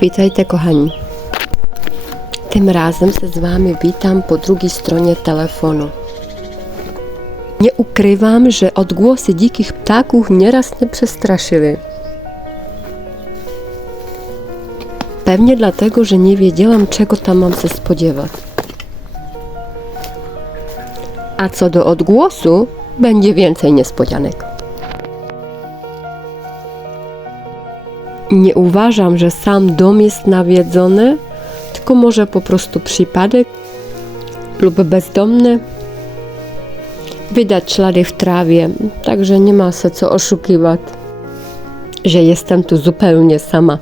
Witajcie kochani. Tym razem się z Wami witam po drugiej stronie telefonu. Nie ukrywam, że odgłosy dzikich ptaków nieraz mnie przestraszyły. Pewnie dlatego, że nie wiedziałam, czego tam mam się spodziewać. A co do odgłosu, będzie więcej niespodzianek. Nie uważam, że sam dom jest nawiedzony, tylko może po prostu przypadek lub bezdomny. Widać ślady w trawie, także nie ma się co oszukiwać, że jestem tu zupełnie sama.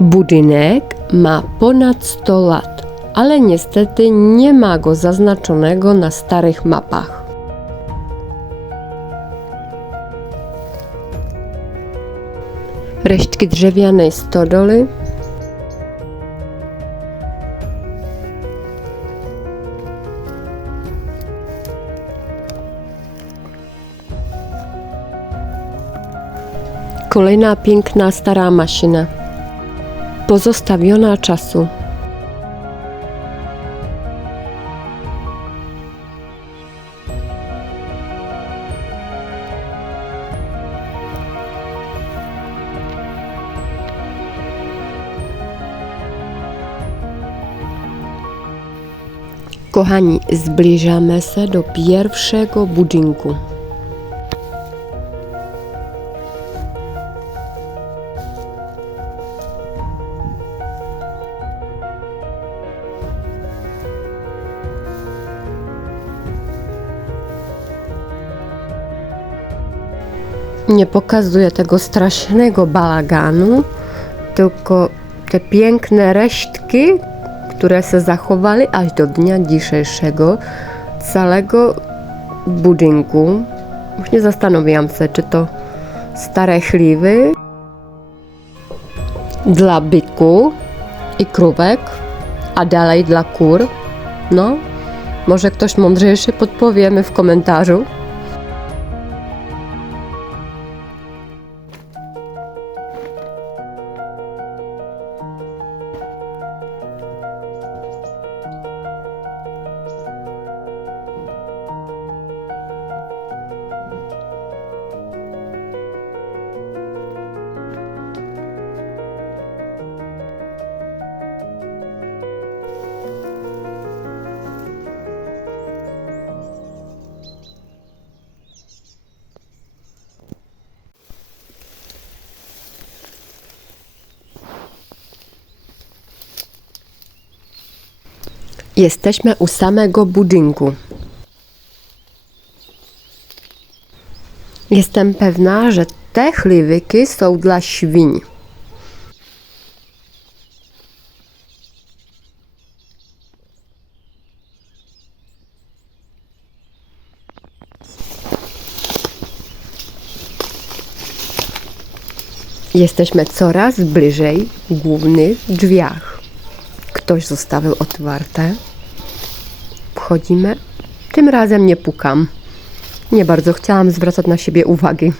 Budynek ma ponad 100 lat, ale niestety nie ma go zaznaczonego na starych mapach. Resztki drzewianej stodoły, Kolejna piękna stara maszyna, pozostawiona czasu. Kochani, zbliżamy się do pierwszego budynku. Nie pokazuję tego strasznego balaganu, tylko te piękne resztki, które się zachowały aż do dnia dzisiejszego całego budynku. Właśnie zastanawiam się, czy to stare chliwy dla byku i krówek, a dalej dla kur. No, może ktoś mądrzejszy podpowiemy w komentarzu. Jesteśmy u samego budynku. Jestem pewna, że te chliwyki są dla świń. Jesteśmy coraz bliżej głównych drzwiach. Ktoś zostawił otwarte. Wchodzimy. Tym razem nie pukam. Nie bardzo chciałam zwracać na siebie uwagi.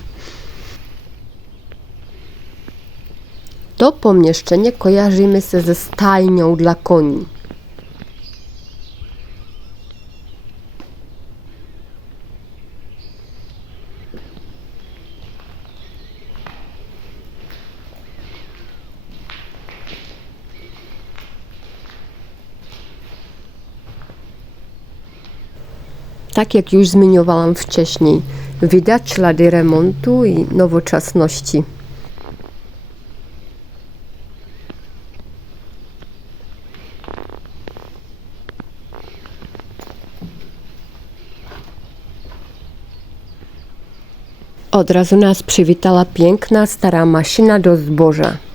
To pomieszczenie kojarzymy się ze stajnią dla koni. Tak jak już zmieniowałam wcześniej, widać ślady remontu i nowoczesności. Od razu nas przywitała piękna stara maszyna do zboża.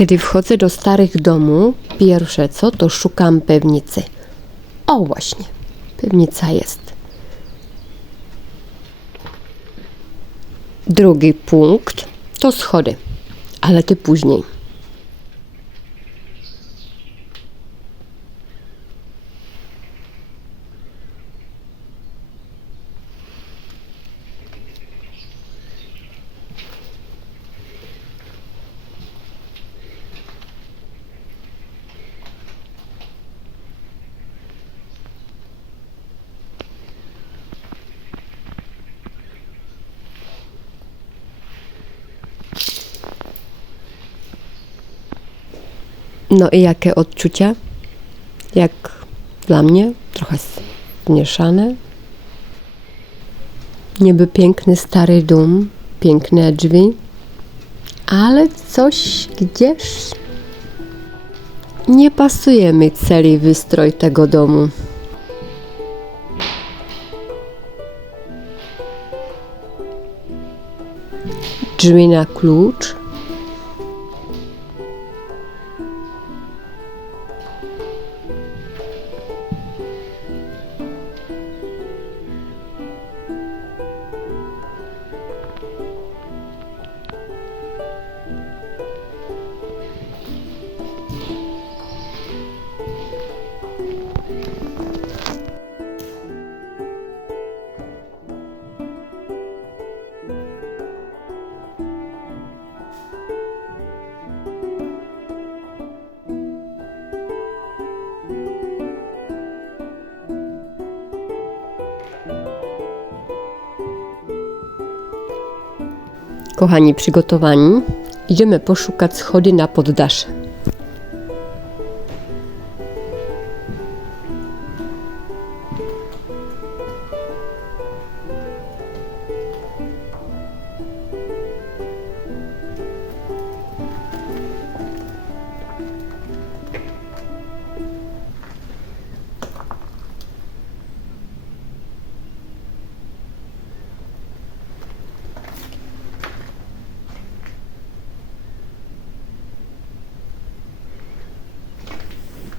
Kiedy wchodzę do starych domów, pierwsze co to szukam pewnicy. O właśnie, pewnica jest. Drugi punkt to schody, ale ty później. No i jakie odczucia? Jak dla mnie? Trochę zmieszane. Niby piękny stary dom, piękne drzwi, ale coś gdzieś nie pasuje mi cały wystrój tego domu. Drzwi na klucz. Thank you. Kochani, przygotowani, idziemy poszukać schody na poddasze.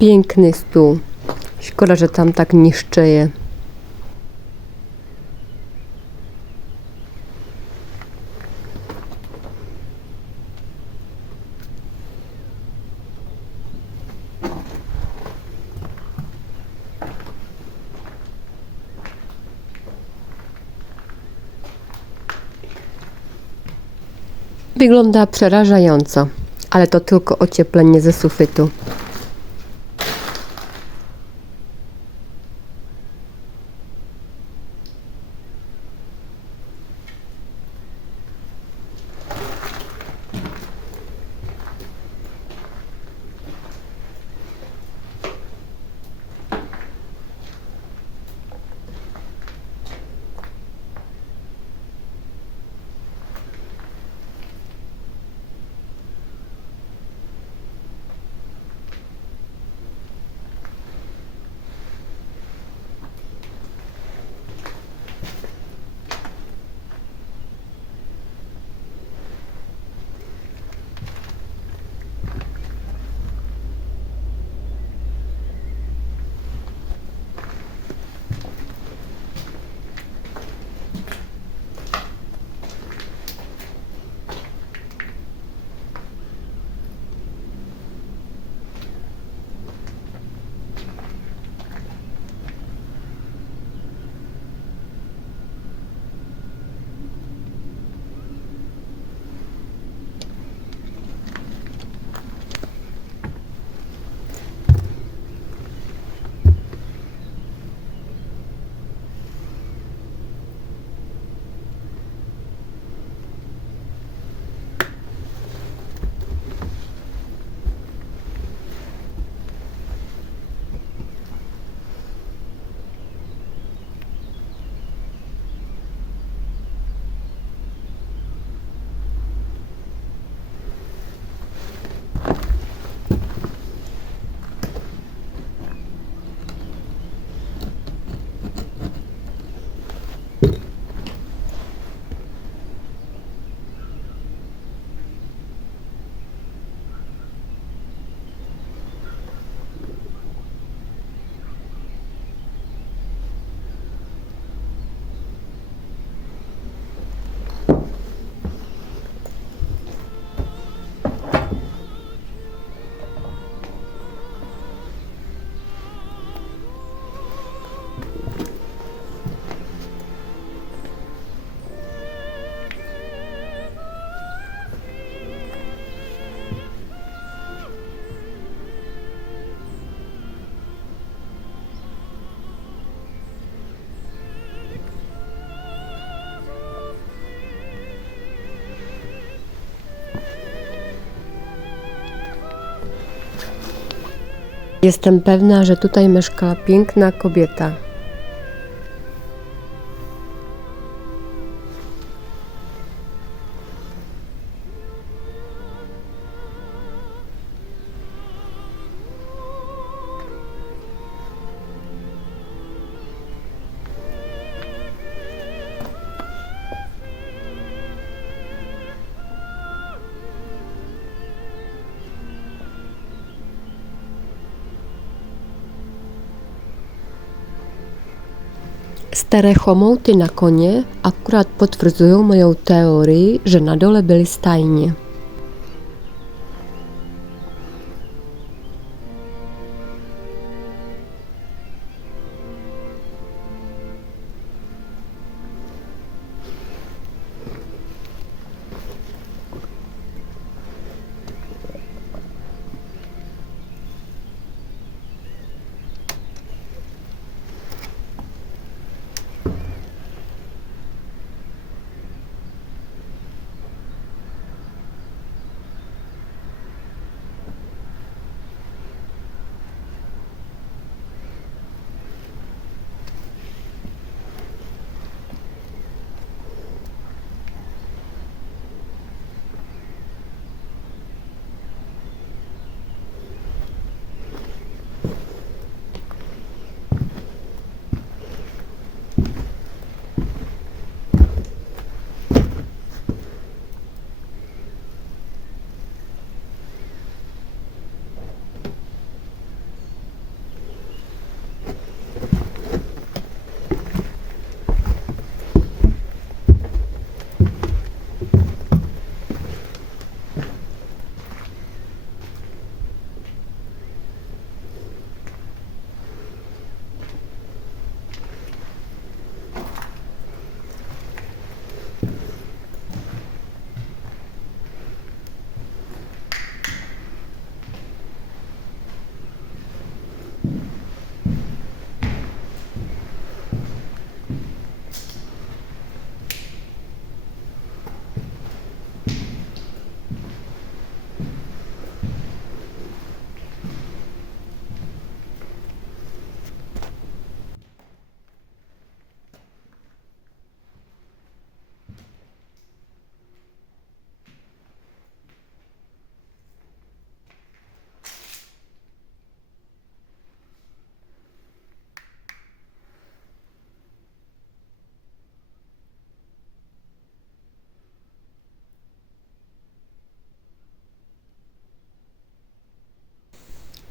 Piękny stół. Szkoda, że tam tak niszczeje. Wygląda przerażająco, ale to tylko ocieplenie ze sufitu. Jestem pewna, że tutaj mieszka piękna kobieta. Stare chomouty na konie akurat potvrzují moją teorii, že na dole byly stajně.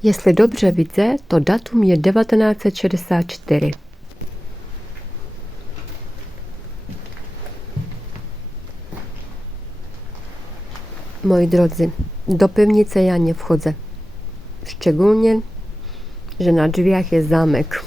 Jestli dobře widzę, to datum je 1964. Moi drodzy, do piwnicy ja nie wchodzę. Szczególnie, że na drzwiach jest zamek.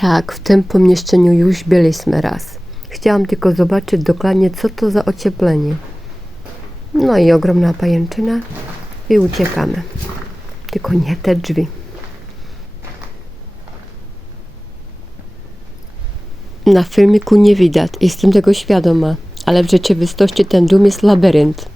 Tak, w tym pomieszczeniu już byliśmy raz. Chciałam tylko zobaczyć dokładnie, co to za ocieplenie. No i ogromna pajęczyna i uciekamy. Tylko nie te drzwi. Na filmiku nie widać, jestem tego świadoma, ale w rzeczywistości ten dom jest labirynt.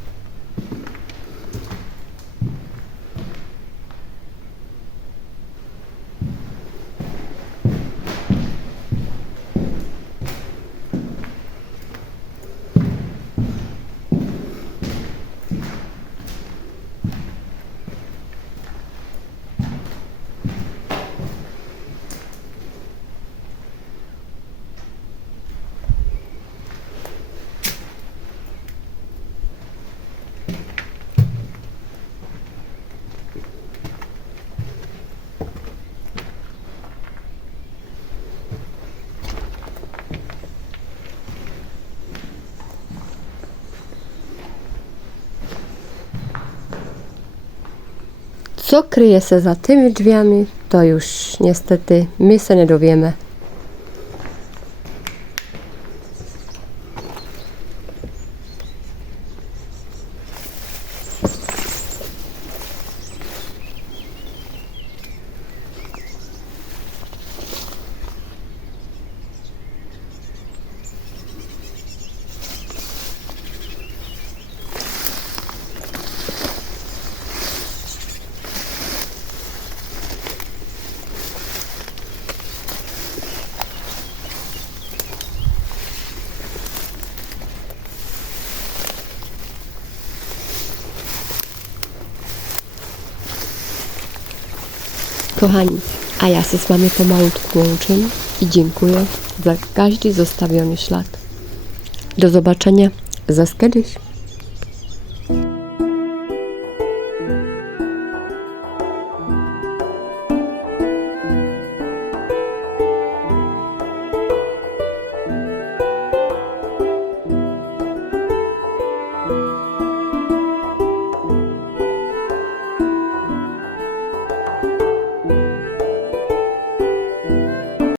Co kryje się za tymi drzwiami, to już niestety my się nie dowiemy. Kochani, a ja się z Wami pomalutku łączę i dziękuję za każdy zostawiony ślad. Do zobaczenia za kiedyś.